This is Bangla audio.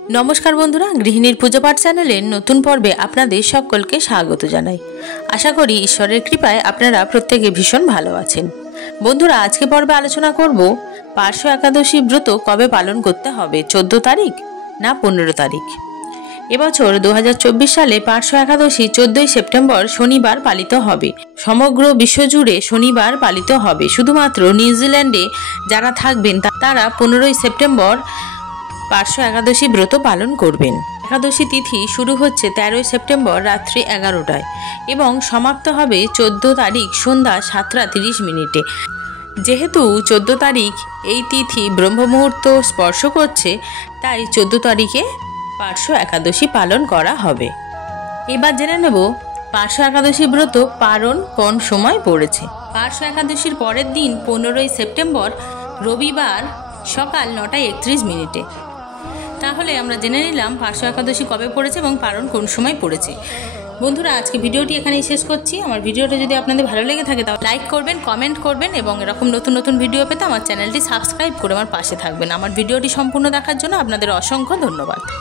नमस्कार बंधुरा गृहिणीर पूजा पाठ चैनेलेर नतून पर्वे आपनादेर सकलके स्वागत जानाई। आशा करी ईश्वरेर कृपाय आपनारा प्रत्येके भीषण भालो आछेन। बंधुरा आजके पर्वे आलोचना करब पार्श्व एकादशी व्रत कবে पालन करते हबे, 14 तारीख ना 15 तारीख। এবছর 2024 সালে পার্শ্ব একাদশী 14 সেপ্টেম্বর শনিবার পালিত হবে। সমগ্র বিশ্বজুড়ে শনিবার পালিত হবে। শুধুমাত্র নিউজিল্যান্ডে যারা থাকবেন তারা 15 সেপ্টেম্বর পার্শ্ব একাদশী ব্রত পালন করবেন। একাদশী তিথি শুরু হচ্ছে 13 সেপ্টেম্বর রাত্রি 11টায় এবং সমাপ্ত হবে 14 তারিখ সন্ধ্যা 7টা 30 মিনিটে। যেহেতু 14 তারিখ এই তিথি ব্রহ্ম মুহূর্ত স্পর্শ করছে, তাই 14 তারিখে পার্শ্ব একাদশী পালন করা হবে। এবার জেনে নেব পার্শ্ব একাদশী ব্রত পালন কোন সময় পড়েছে। পার্শ্ব একাদশীর পরের দিন 15 সেপ্টেম্বর রবিবার সকাল 9টা 31 মিনিটে। তাহলে আমরা জেনে নিলাম পার্শ্ব একাদশী কবে পড়েছে এবং পালন কোন সময় পড়েছে। বন্ধুরা আজকে ভিডিওটি এখানেই শেষ করছি। আমার ভিডিওটা যদি আপনাদের ভালো লেগে থাকে তাহলে লাইক করবেন, কমেন্ট করবেন এবং এরকম নতুন নতুন ভিডিও পেতে আমার চ্যানেলটি সাবস্ক্রাইব করে আমার পাশে থাকবেন। আমার ভিডিওটি সম্পূর্ণ দেখার জন্য আপনাদের অসংখ্য ধন্যবাদ।